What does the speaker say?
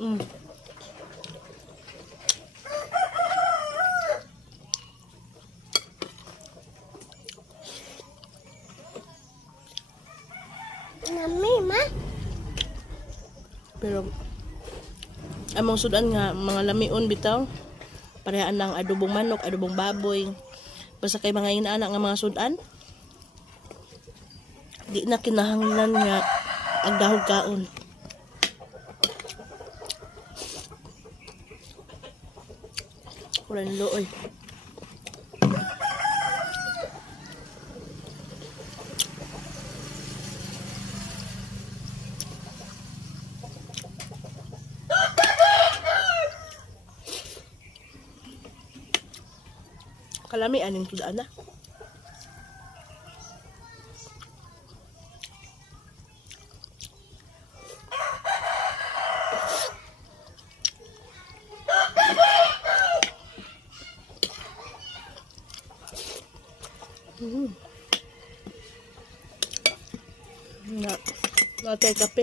Mm. Nami, ma? Pero among sudan nga mga lamion bitaw parehaan ng adobong manok, adobong baboy. Basta kay mga inaanak nga mga sudan di na kinahanglan nga agdahog kaon. Wala nilo oy. Kalami aning tudaan na. Na, natay kape.